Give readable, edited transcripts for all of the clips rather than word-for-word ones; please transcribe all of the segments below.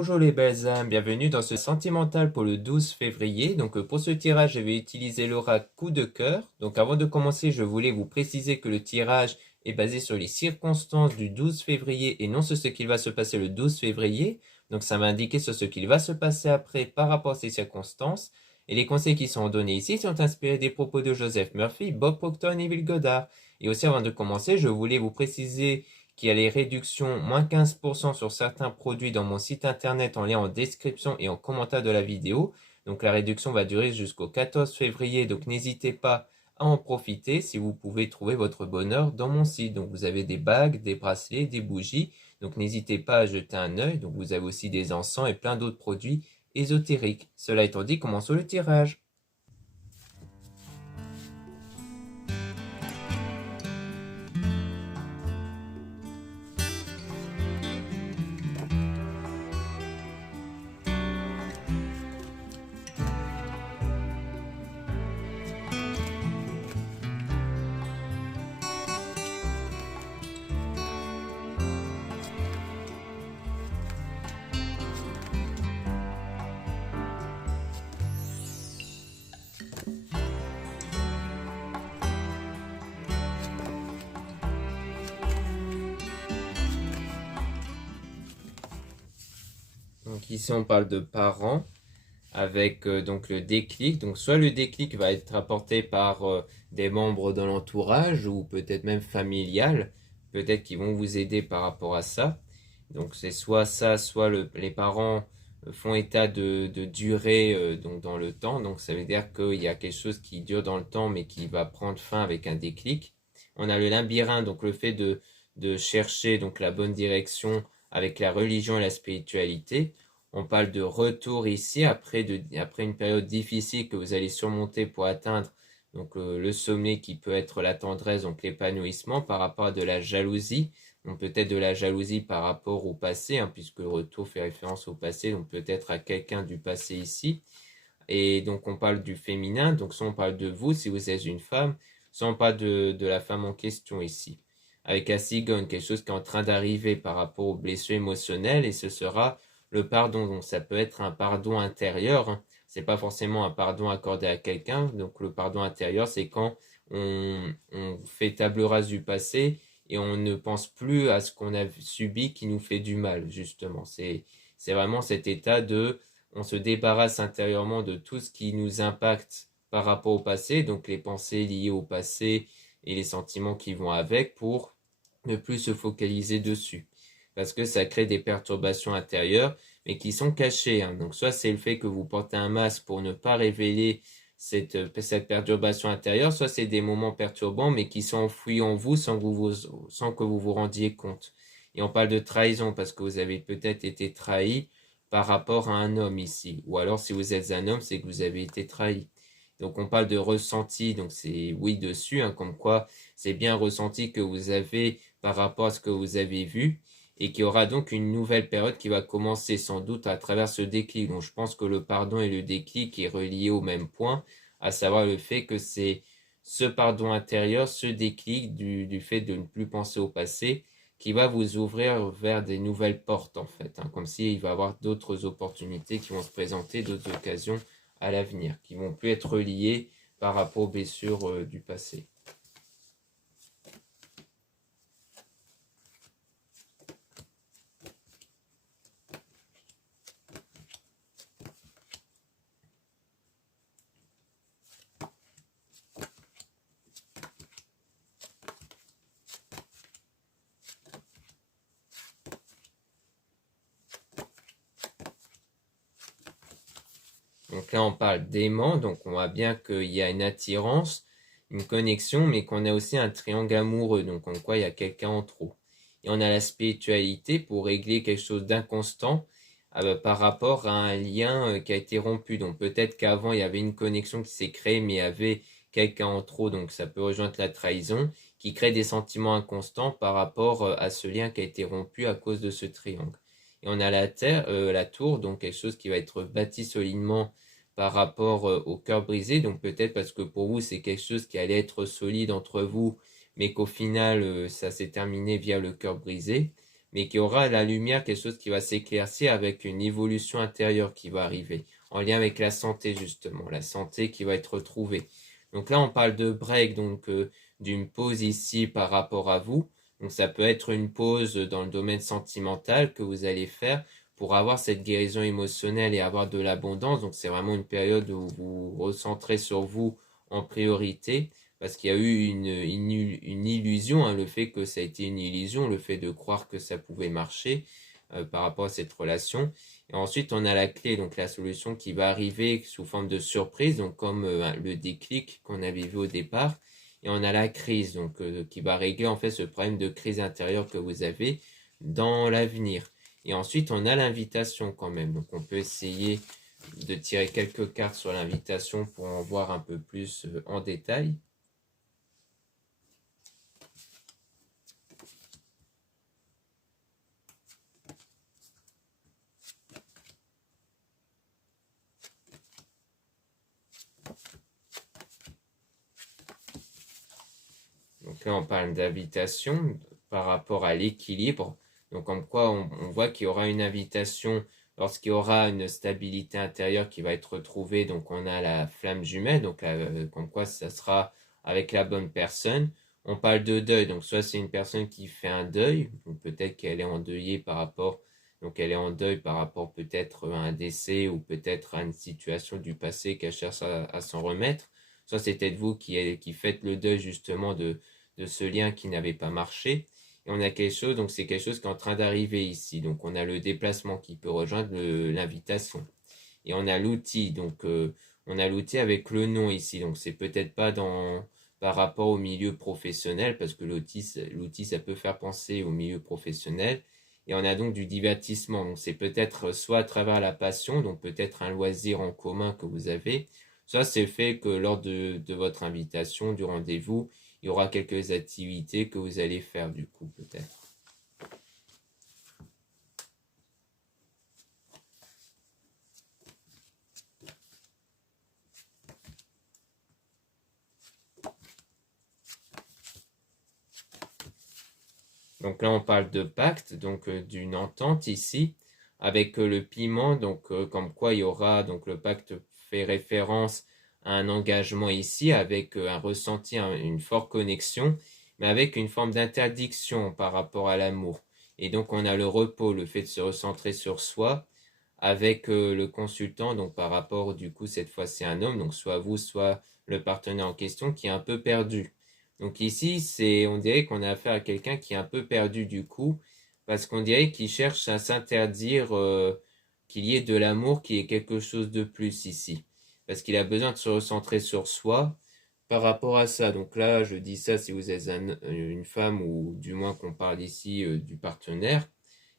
Bonjour les belles âmes, bienvenue dans ce sentimental pour le 12 février. Pour ce tirage, je vais utiliser l'oracle coup de cœur. Donc avant de commencer, je voulais vous préciser que le tirage est basé sur les circonstances du 12 février et non sur ce qu'il va se passer le 12 février. Donc ça m'a indiqué sur ce qu'il va se passer après par rapport à ces circonstances. Et les conseils qui sont donnés ici sont inspirés des propos de Joseph Murphy, Bob Proctor et Neville Goddard. Et aussi avant de commencer, je voulais vous préciser qu'il y a les réductions moins 15% sur certains produits dans mon site internet en lien en description et en commentaire de la vidéo. Donc la réduction va durer jusqu'au 14 février, donc n'hésitez pas à en profiter si vous pouvez trouver votre bonheur dans mon site. Donc vous avez des bagues, des bracelets, des bougies, donc n'hésitez pas à jeter un œil. Donc vous avez aussi des encens et plein d'autres produits ésotériques. Cela étant dit, commençons le tirage. Donc ici on parle de parents avec donc le déclic. Donc soit le déclic va être apporté par des membres de l'entourage ou peut-être même familial, peut-être qu'ils vont vous aider par rapport à ça. Donc c'est soit ça, soit les parents font état de durée donc dans le temps. Donc ça veut dire qu'il y a quelque chose qui dure dans le temps mais qui va prendre fin avec un déclic. On a le labyrinthe, donc le fait de chercher donc la bonne direction avec la religion et la spiritualité. On parle de retour ici après une période difficile que vous allez surmonter pour atteindre donc le sommet qui peut être la tendresse, donc l'épanouissement par rapport à de la jalousie. Donc peut-être de la jalousie par rapport au passé, hein, puisque le retour fait référence au passé, donc peut-être à quelqu'un du passé ici. Et donc on parle du féminin, donc soit on parle de vous si vous êtes une femme, soit on parle de la femme en question ici. Avec la cigogne, quelque chose qui est en train d'arriver par rapport aux blessures émotionnelles, et ce sera le pardon. Donc ça peut être un pardon intérieur, hein. C'est pas forcément un pardon accordé à quelqu'un. Donc le pardon intérieur, c'est quand on fait table rase du passé et on ne pense plus à ce qu'on a subi qui nous fait du mal, justement. C'est vraiment cet état de on se débarrasse intérieurement de tout ce qui nous impacte par rapport au passé, donc les pensées liées au passé et les sentiments qui vont avec pour ne plus se focaliser dessus. Parce que ça crée des perturbations intérieures, mais qui sont cachées, hein. Donc soit c'est le fait que vous portez un masque pour ne pas révéler cette perturbation intérieure, soit c'est des moments perturbants, mais qui sont enfouis en vous sans que vous vous rendiez compte. Et on parle de trahison parce que vous avez peut-être été trahi par rapport à un homme ici. Ou alors si vous êtes un homme, c'est que vous avez été trahi. Donc on parle de ressenti, donc c'est oui dessus, hein, comme quoi c'est bien ressenti que vous avez par rapport à ce que vous avez vu, et qu'il y aura donc une nouvelle période qui va commencer sans doute à travers ce déclic. Donc je pense que le pardon et le déclic est relié au même point, à savoir le fait que c'est ce pardon intérieur, ce déclic du fait de ne plus penser au passé, qui va vous ouvrir vers des nouvelles portes en fait, hein, comme s'il va y avoir d'autres opportunités qui vont se présenter, d'autres occasions à l'avenir, qui vont plus être liées par rapport aux blessures du passé. Donc là, on parle d'aimant, donc on voit bien qu'il y a une attirance, une connexion, mais qu'on a aussi un triangle amoureux, donc en quoi il y a quelqu'un en trop. Et on a la spiritualité pour régler quelque chose d'inconstant par rapport à un lien qui a été rompu. Donc peut-être qu'avant, il y avait une connexion qui s'est créée, mais il y avait quelqu'un en trop, donc ça peut rejoindre la trahison, qui crée des sentiments inconstants par rapport à ce lien qui a été rompu à cause de ce triangle. Et on a la tour, donc quelque chose qui va être bâti solidement par rapport au cœur brisé. Donc peut-être parce que pour vous, c'est quelque chose qui allait être solide entre vous, mais qu'au final, ça s'est terminé via le cœur brisé. mais qu'il y aura la lumière, quelque chose qui va s'éclaircir avec une évolution intérieure qui va arriver, en lien avec la santé justement, la santé qui va être retrouvée. Donc là, on parle de break, donc d'une pause ici par rapport à vous. Donc ça peut être une pause dans le domaine sentimental que vous allez faire pour avoir cette guérison émotionnelle et avoir de l'abondance. Donc c'est vraiment une période où vous vous recentrez sur vous en priorité parce qu'il y a eu une illusion, hein, le fait que ça a été une illusion, le fait de croire que ça pouvait marcher par rapport à cette relation. Et ensuite, on a la clé, donc la solution qui va arriver sous forme de surprise, donc comme le déclic qu'on avait vu au départ. Et on a la crise, donc qui va régler en fait ce problème de crise intérieure que vous avez dans l'avenir. Et ensuite, on a l'invitation quand même. Donc, on peut essayer de tirer quelques cartes sur l'invitation pour en voir un peu plus en détail. Donc là, on parle d'invitation par rapport à l'équilibre. Donc, comme quoi, on voit qu'il y aura une invitation lorsqu'il y aura une stabilité intérieure qui va être retrouvée. Donc, on a la flamme jumelle, donc comme quoi ça sera avec la bonne personne. On parle de deuil, donc soit c'est une personne qui fait un deuil, donc peut-être qu'elle est endeuillée par rapport, donc elle est en deuil par rapport peut-être à un décès ou peut-être à une situation du passé qu'elle cherche à s'en remettre. Soit c'est peut-être vous qui faites le deuil justement de ce lien qui n'avait pas marché. Et on a quelque chose, donc c'est quelque chose qui est en train d'arriver ici. Donc on a le déplacement qui peut rejoindre l'invitation. Et on a l'outil, donc on a l'outil avec le nom ici. Donc c'est peut-être pas par rapport au milieu professionnel, parce que l'outil ça peut faire penser au milieu professionnel. Et on a donc du divertissement. Donc c'est peut-être soit à travers la passion, donc peut-être un loisir en commun que vous avez, soit c'est le fait que lors de votre invitation, du rendez-vous, il y aura quelques activités que vous allez faire du coup peut-être. Donc là on parle de pacte, donc d'une entente ici, avec le piment, donc comme quoi il y aura, donc le pacte fait référence à un engagement ici, avec un ressenti, une forte connexion, mais avec une forme d'interdiction par rapport à l'amour. Et donc on a le repos, le fait de se recentrer sur soi, avec le consultant, donc par rapport, du coup, cette fois c'est un homme, donc soit vous, soit le partenaire en question qui est un peu perdu. Donc ici, on dirait qu'on a affaire à quelqu'un qui est un peu perdu du coup, parce qu'on dirait qu'il cherche à s'interdire qu'il y ait de l'amour, qu'il y ait quelque chose de plus ici. Parce qu'il a besoin de se recentrer sur soi par rapport à ça. Donc là, je dis ça si vous êtes une femme, ou du moins qu'on parle ici du partenaire,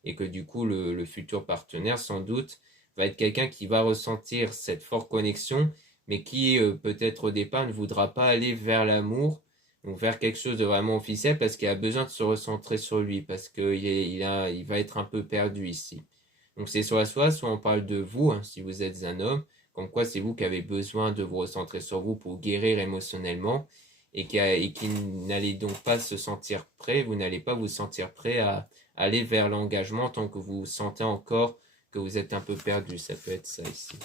et que du coup le futur partenaire sans doute va être quelqu'un qui va ressentir cette forte connexion, mais qui peut-être au départ ne voudra pas aller vers l'amour, ou vers quelque chose de vraiment officiel, parce qu'il a besoin de se recentrer sur lui, parce qu'il va être un peu perdu ici. Donc c'est soit on parle de vous, hein, si vous êtes un homme, comme quoi c'est vous qui avez besoin de vous recentrer sur vous pour guérir émotionnellement, qui n'allez donc pas se sentir prêt, vous n'allez pas vous sentir prêt à aller vers l'engagement tant que vous sentez encore que vous êtes un peu perdu. Ça peut être ça ici.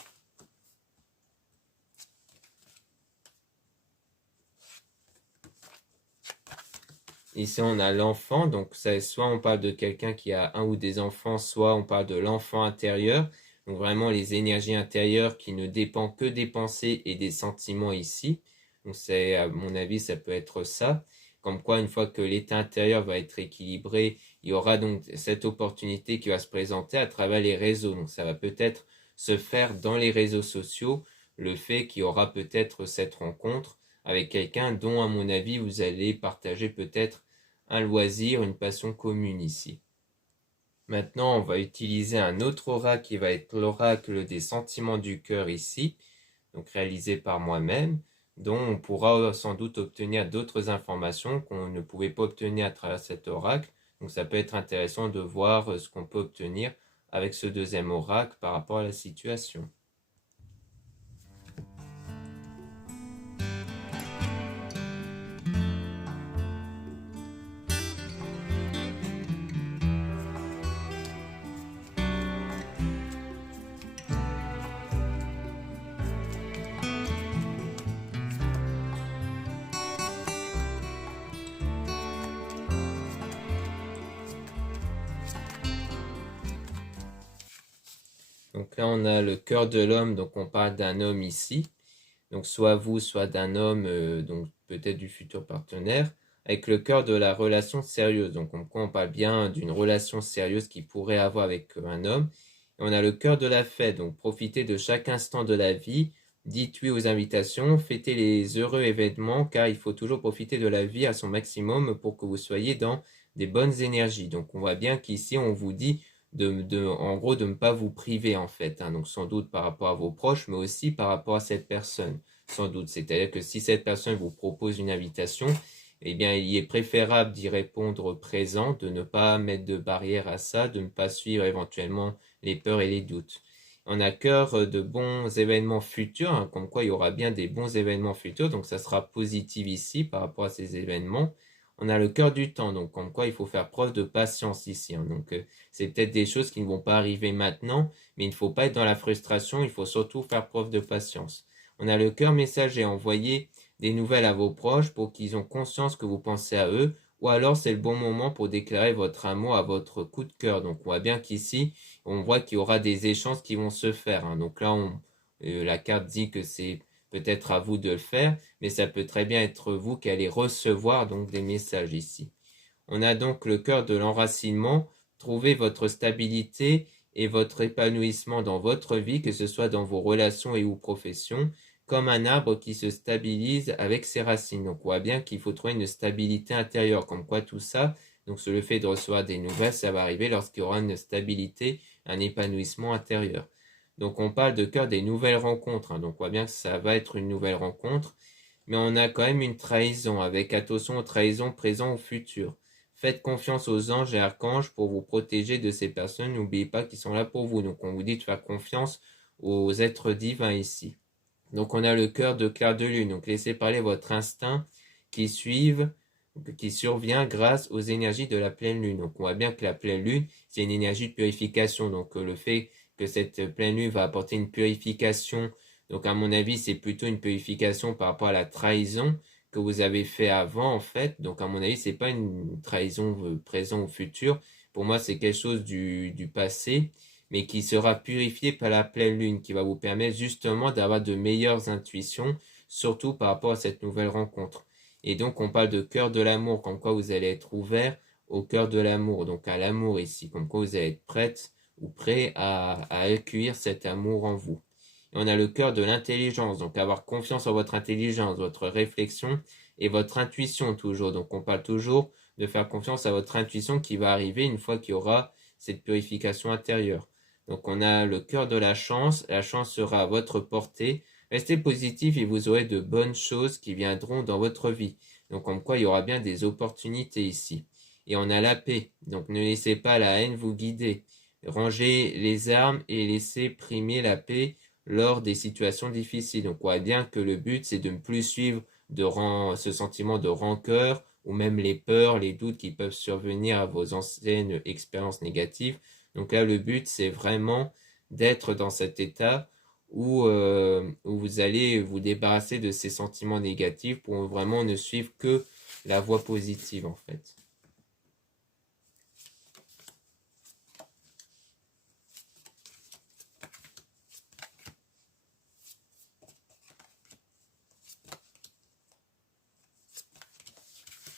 Ici, on a l'enfant, donc soit on parle de quelqu'un qui a un ou des enfants, soit on parle de l'enfant intérieur. Donc vraiment les énergies intérieures qui ne dépendent que des pensées et des sentiments ici. Donc à mon avis, ça peut être ça. Comme quoi, une fois que l'état intérieur va être équilibré, il y aura donc cette opportunité qui va se présenter à travers les réseaux. Donc ça va peut-être se faire dans les réseaux sociaux, le fait qu'il y aura peut-être cette rencontre avec quelqu'un dont, à mon avis, vous allez partager peut-être un loisir, une passion commune ici. Maintenant, on va utiliser un autre oracle qui va être l'oracle des sentiments du cœur ici, donc réalisé par moi-même, dont on pourra sans doute obtenir d'autres informations qu'on ne pouvait pas obtenir à travers cet oracle. Donc ça peut être intéressant de voir ce qu'on peut obtenir avec ce deuxième oracle par rapport à la situation. Donc là, on a le cœur de l'homme, donc on parle d'un homme ici. Donc soit vous, soit d'un homme, donc peut-être du futur partenaire, avec le cœur de la relation sérieuse. Donc on parle bien d'une relation sérieuse qu'il pourrait avoir avec un homme. Et on a le cœur de la fête, donc profitez de chaque instant de la vie, dites oui aux invitations, fêtez les heureux événements, car il faut toujours profiter de la vie à son maximum pour que vous soyez dans des bonnes énergies. Donc on voit bien qu'ici on vous dit en gros, de ne pas vous priver en fait, hein. Donc sans doute par rapport à vos proches, mais aussi par rapport à cette personne, sans doute. C'est-à-dire que si cette personne vous propose une invitation, eh bien, il est préférable d'y répondre présent, de ne pas mettre de barrière à ça, de ne pas suivre éventuellement les peurs et les doutes. On a cœur de bons événements futurs, hein, comme quoi il y aura bien des bons événements futurs, donc ça sera positif ici par rapport à ces événements. On a le cœur du temps, donc comme quoi il faut faire preuve de patience ici, hein. Donc c'est peut-être des choses qui ne vont pas arriver maintenant, mais il ne faut pas être dans la frustration, il faut surtout faire preuve de patience. On a le cœur messager, envoyer des nouvelles à vos proches pour qu'ils ont conscience que vous pensez à eux, ou alors c'est le bon moment pour déclarer votre amour à votre coup de cœur. Donc on voit bien qu'ici, on voit qu'il y aura des échanges qui vont se faire, hein. Donc là, la carte dit que c'est peut-être à vous de le faire, mais ça peut très bien être vous qui allez recevoir donc des messages ici. On a donc le cœur de l'enracinement, trouver votre stabilité et votre épanouissement dans votre vie, que ce soit dans vos relations et ou professions, comme un arbre qui se stabilise avec ses racines. Donc on voit bien qu'il faut trouver une stabilité intérieure, comme quoi tout ça, donc le fait de recevoir des nouvelles, ça va arriver lorsqu'il y aura une stabilité, un épanouissement intérieur. Donc on parle de cœur des nouvelles rencontres, hein. Donc on voit bien que ça va être une nouvelle rencontre, mais on a quand même une trahison, avec attention aux trahisons présentes ou futures. Faites confiance aux anges et archanges pour vous protéger de ces personnes. N'oubliez pas qu'ils sont là pour vous. Donc on vous dit de faire confiance aux êtres divins ici. Donc on a le cœur de clair de lune. Donc laissez parler votre instinct qui survient grâce aux énergies de la pleine lune. Donc on voit bien que la pleine lune, c'est une énergie de purification. Donc le fait que cette pleine lune va apporter une purification, donc à mon avis, c'est plutôt une purification par rapport à la trahison que vous avez fait avant en fait. Donc à mon avis, c'est pas une trahison présent ou future. Pour moi, c'est quelque chose du passé, mais qui sera purifié par la pleine lune, qui va vous permettre justement d'avoir de meilleures intuitions, surtout par rapport à cette nouvelle rencontre. Et donc on parle de cœur de l'amour, comme quoi vous allez être ouvert au cœur de l'amour, donc à l'amour ici, comme quoi vous allez être prête ou prêt à accueillir cet amour en vous. Et on a le cœur de l'intelligence, donc avoir confiance en votre intelligence, votre réflexion et votre intuition toujours. Donc on parle toujours de faire confiance à votre intuition qui va arriver une fois qu'il y aura cette purification intérieure. Donc on a le cœur de la chance sera à votre portée. Restez positif et vous aurez de bonnes choses qui viendront dans votre vie. Donc comme quoi il y aura bien des opportunités ici. Et on a la paix, donc ne laissez pas la haine vous guider. Rangez les armes et laissez primer la paix lors des situations difficiles. Donc on voit bien que le but c'est de ne plus suivre ce sentiment de rancœur ou même les peurs, les doutes qui peuvent survenir à vos anciennes expériences négatives. Donc là le but c'est vraiment d'être dans cet état où vous allez vous débarrasser de ces sentiments négatifs pour vraiment ne suivre que la voie positive en fait.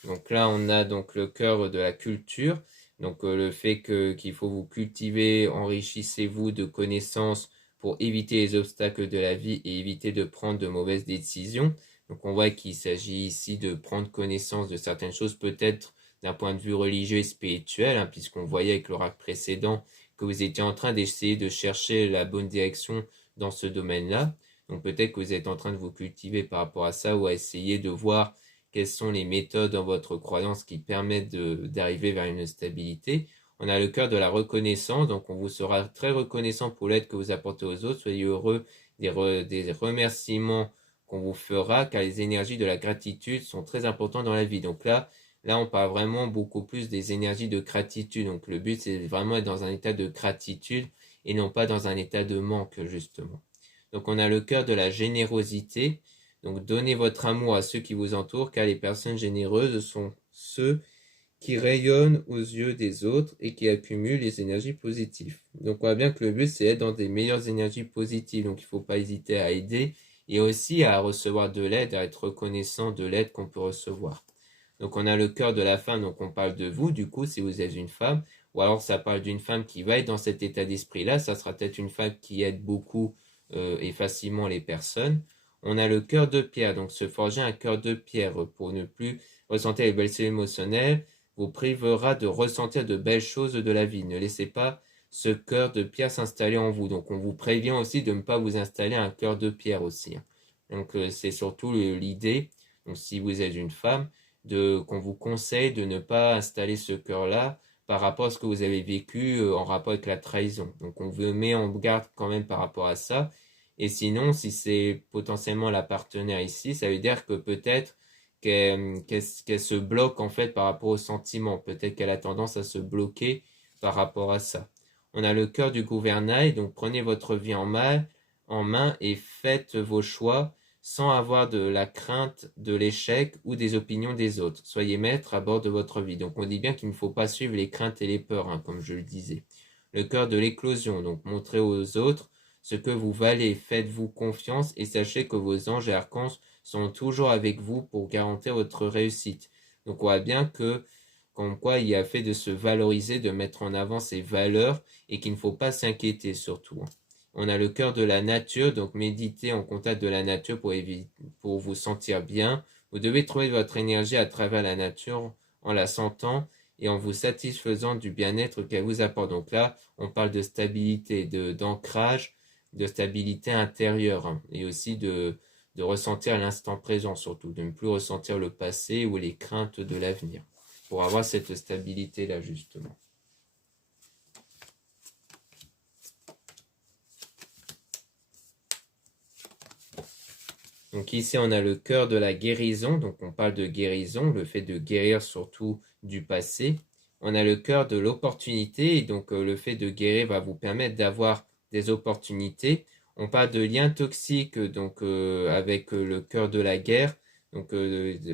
Donc là, on a donc le cœur de la culture, donc le fait qu'il faut vous cultiver, enrichissez-vous de connaissances pour éviter les obstacles de la vie et éviter de prendre de mauvaises décisions. Donc on voit qu'il s'agit ici de prendre connaissance de certaines choses, peut-être d'un point de vue religieux et spirituel, hein, puisqu'on voyait avec l'oracle précédent que vous étiez en train d'essayer de chercher la bonne direction dans ce domaine-là. Donc peut-être que vous êtes en train de vous cultiver par rapport à ça ou à essayer de voir quelles sont les méthodes dans votre croyance qui permettent d'arriver vers une stabilité. On a le cœur de la reconnaissance, donc on vous sera très reconnaissant pour l'aide que vous apportez aux autres. Soyez heureux des remerciements qu'on vous fera, car les énergies de la gratitude sont très importantes dans la vie. Donc là, on parle vraiment beaucoup plus des énergies de gratitude. Donc le but, c'est vraiment être dans un état de gratitude et non pas dans un état de manque, justement. Donc on a le cœur de la générosité. Donc donnez votre amour à ceux qui vous entourent, car les personnes généreuses sont ceux qui rayonne aux yeux des autres et qui accumule les énergies positives. Donc on voit bien que le but c'est d'être dans des meilleures énergies positives, donc il ne faut pas hésiter à aider et aussi à recevoir de l'aide, à être reconnaissant de l'aide qu'on peut recevoir. Donc on a le cœur de la femme, donc on parle de vous du coup si vous êtes une femme, ou alors ça parle d'une femme qui va être dans cet état d'esprit-là, ça sera peut-être une femme qui aide beaucoup et facilement les personnes. On a le cœur de pierre, donc se forger un cœur de pierre pour ne plus ressentir les blessures émotionnelles, vous privera de ressentir de belles choses de la vie. Ne laissez pas ce cœur de pierre s'installer en vous. Donc on vous prévient aussi de ne pas vous installer un cœur de pierre aussi. Donc c'est surtout l'idée, donc si vous êtes une femme, qu'on vous conseille de ne pas installer ce cœur-là par rapport à ce que vous avez vécu en rapport avec la trahison. Donc on vous met en garde quand même par rapport à ça. Et sinon, si c'est potentiellement la partenaire ici, ça veut dire que peut-être qu'elle se bloque en fait par rapport aux sentiments. Peut-être qu'elle a tendance à se bloquer par rapport à ça. On a le cœur du gouvernail, donc prenez votre vie en main et faites vos choix sans avoir de la crainte de l'échec ou des opinions des autres. Soyez maître à bord de votre vie. Donc on dit bien qu'il ne faut pas suivre les craintes et les peurs, hein, comme je le disais. Le cœur de l'éclosion, donc montrez aux autres ce que vous valez, faites-vous confiance et sachez que vos anges et archanges sont toujours avec vous pour garantir votre réussite. Donc on voit bien que, comme quoi il y a fait de se valoriser, de mettre en avant ses valeurs et qu'il ne faut pas s'inquiéter surtout. On a le cœur de la nature, donc méditez en contact de la nature pour vous sentir bien. Vous devez trouver votre énergie à travers la nature en la sentant et en vous satisfaisant du bien-être qu'elle vous apporte. Donc là, on parle de stabilité, d'ancrage, de stabilité intérieure hein, et aussi de ressentir l'instant présent surtout, de ne plus ressentir le passé ou les craintes de l'avenir, pour avoir cette stabilité-là justement. Donc ici on a le cœur de la guérison, donc on parle de guérison, le fait de guérir surtout du passé. On a le cœur de l'opportunité, et donc le fait de guérir va vous permettre d'avoir des opportunités. On parle de liens toxiques, donc avec le cœur de la guerre, donc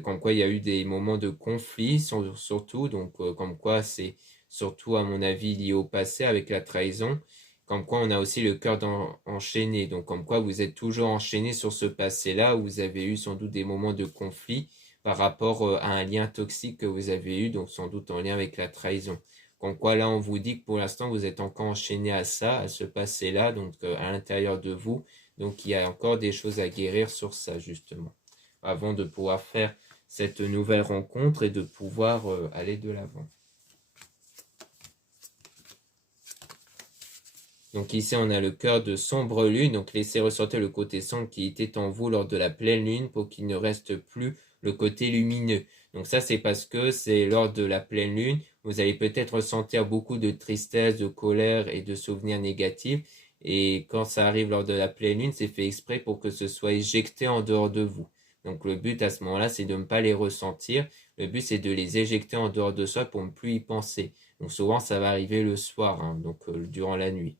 comme quoi il y a eu des moments de conflit surtout, donc comme quoi c'est surtout à mon avis lié au passé avec la trahison. Comme quoi on a aussi le cœur enchaîné, donc comme quoi vous êtes toujours enchaîné sur ce passé-là où vous avez eu sans doute des moments de conflit par rapport à un lien toxique que vous avez eu, donc sans doute en lien avec la trahison. Comme quoi là on vous dit que pour l'instant vous êtes encore enchaîné à ça, à ce passé-là, donc à l'intérieur de vous, donc il y a encore des choses à guérir sur ça justement, avant de pouvoir faire cette nouvelle rencontre et de pouvoir aller de l'avant. Donc ici, on a le cœur de sombre lune. Donc laissez ressortir le côté sombre qui était en vous lors de la pleine lune pour qu'il ne reste plus le côté lumineux. Donc ça, c'est parce que c'est lors de la pleine lune, vous allez peut-être ressentir beaucoup de tristesse, de colère et de souvenirs négatifs. Et quand ça arrive lors de la pleine lune, c'est fait exprès pour que ce soit éjecté en dehors de vous. Donc le but à ce moment-là, c'est de ne pas les ressentir. Le but, c'est de les éjecter en dehors de soi pour ne plus y penser. Donc souvent, ça va arriver le soir, hein, donc durant la nuit.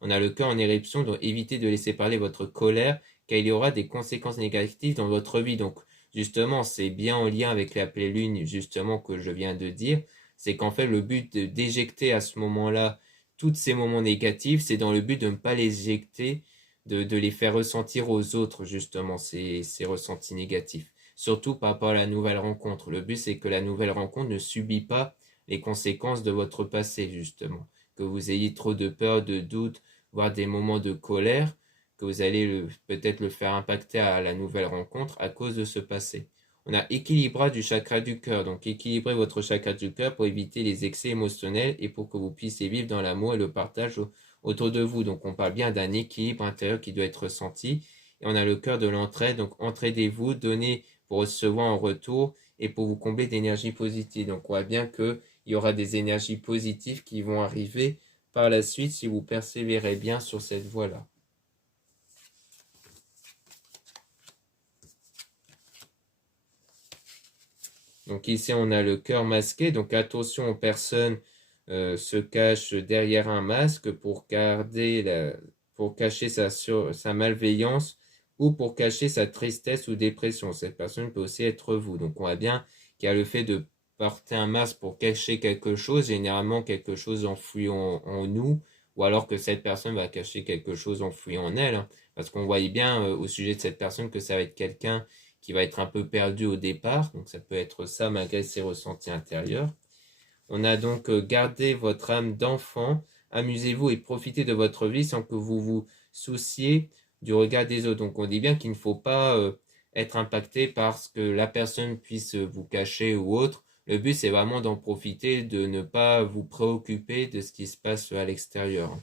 On a le cœur en éruption, donc évitez de laisser parler votre colère, car il y aura des conséquences négatives dans votre vie. Donc justement, c'est bien en lien avec la pleine lune, justement, que je viens de dire. C'est qu'en fait, le but d'éjecter à ce moment-là tous ces moments négatifs, c'est dans le but de ne pas les éjecter, de les faire ressentir aux autres, justement, ces ressentis négatifs. Surtout par rapport à la nouvelle rencontre. Le but, c'est que la nouvelle rencontre ne subit pas les conséquences de votre passé, justement. Que vous ayez trop de peur, de doute, voire des moments de colère, que vous allez peut-être le faire impacter à la nouvelle rencontre à cause de ce passé. On a équilibrage du chakra du cœur, donc équilibrez votre chakra du cœur pour éviter les excès émotionnels et pour que vous puissiez vivre dans l'amour et le partage autour de vous. Donc on parle bien d'un équilibre intérieur qui doit être ressenti. Et on a le cœur de l'entraide, donc entraidez-vous, donnez pour recevoir en retour et pour vous combler d'énergie positive. Donc on voit bien que il y aura des énergies positives qui vont arriver par la suite si vous persévérez bien sur cette voie-là. Donc ici, on a le cœur masqué. Donc attention aux personnes se cachent derrière un masque pour cacher sa malveillance ou pour cacher sa tristesse ou dépression. Cette personne peut aussi être vous. Donc on voit bien qu'il y a le fait de porter un masque pour cacher quelque chose, généralement quelque chose enfoui en nous, ou alors que cette personne va cacher quelque chose enfoui en elle, hein. Parce qu'on voyait bien au sujet de cette personne que ça va être quelqu'un qui va être un peu perdu au départ, donc ça peut être ça malgré ses ressentis intérieurs. On a donc gardé votre âme d'enfant, amusez-vous et profitez de votre vie sans que vous vous souciez du regard des autres. Donc on dit bien qu'il ne faut pas être impacté parce que la personne puisse vous cacher ou autre. Le but c'est vraiment d'en profiter, de ne pas vous préoccuper de ce qui se passe à l'extérieur.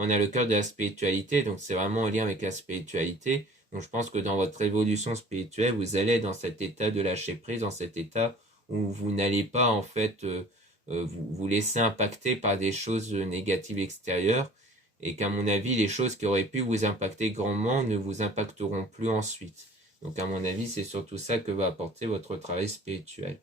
On a le cœur de la spiritualité, donc c'est vraiment en lien avec la spiritualité. Donc je pense que dans votre évolution spirituelle, vous allez dans cet état de lâcher prise, dans cet état où vous n'allez pas en fait vous laisser impacter par des choses négatives extérieures et qu'à mon avis, les choses qui auraient pu vous impacter grandement ne vous impacteront plus ensuite. Donc à mon avis, c'est surtout ça que va apporter votre travail spirituel.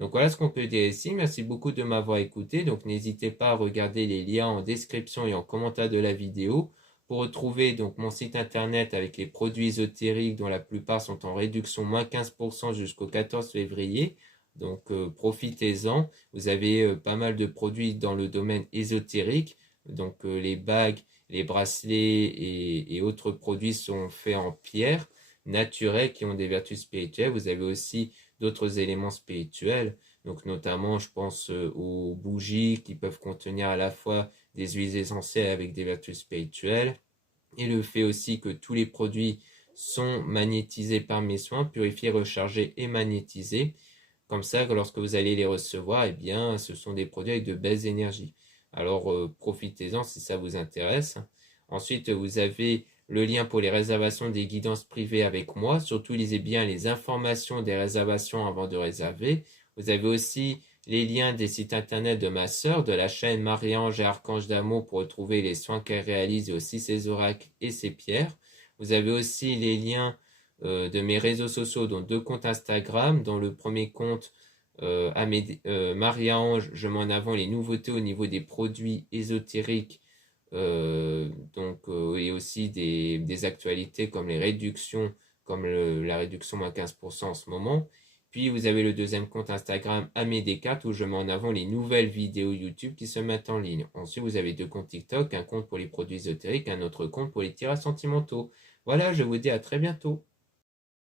Donc voilà ce qu'on peut dire ici. Merci beaucoup de m'avoir écouté. Donc n'hésitez pas à regarder les liens en description et en commentaire de la vidéo pour retrouver donc mon site internet avec les produits ésotériques dont la plupart sont en réduction moins 15% jusqu'au 14 février. Donc profitez-en. Vous avez pas mal de produits dans le domaine ésotérique. Donc les bagues, les bracelets et autres produits sont faits en pierre naturelle qui ont des vertus spirituelles. Vous avez aussi d'autres éléments spirituels. Donc notamment, je pense aux bougies qui peuvent contenir à la fois des huiles essentielles avec des vertus spirituelles. Et le fait aussi que tous les produits sont magnétisés par mes soins, purifiés, rechargés et magnétisés. Comme ça, lorsque vous allez les recevoir, eh bien, ce sont des produits avec de belles énergies. Alors, profitez-en si ça vous intéresse. Ensuite, vous avez le lien pour les réservations des guidances privées avec moi. Surtout, lisez bien les informations des réservations avant de réserver. Vous avez aussi les liens des sites internet de ma sœur, de la chaîne Marie-Ange et Archange d'amour pour retrouver les soins qu'elle réalise et aussi ses oracles et ses pierres. Vous avez aussi les liens de mes réseaux sociaux, dont 2 comptes Instagram. Dans le premier compte, Marie-Ange, je mets en avant les nouveautés au niveau des produits ésotériques, et aussi des actualités comme les réductions, comme la réduction moins 15% en ce moment. Puis vous avez le deuxième compte Instagram Amédécart où je mets en avant les nouvelles vidéos YouTube qui se mettent en ligne. Ensuite, vous avez 2 comptes TikTok, un compte pour les produits ésotériques, un autre compte pour les tirages sentimentaux. Voilà, je vous dis à très bientôt.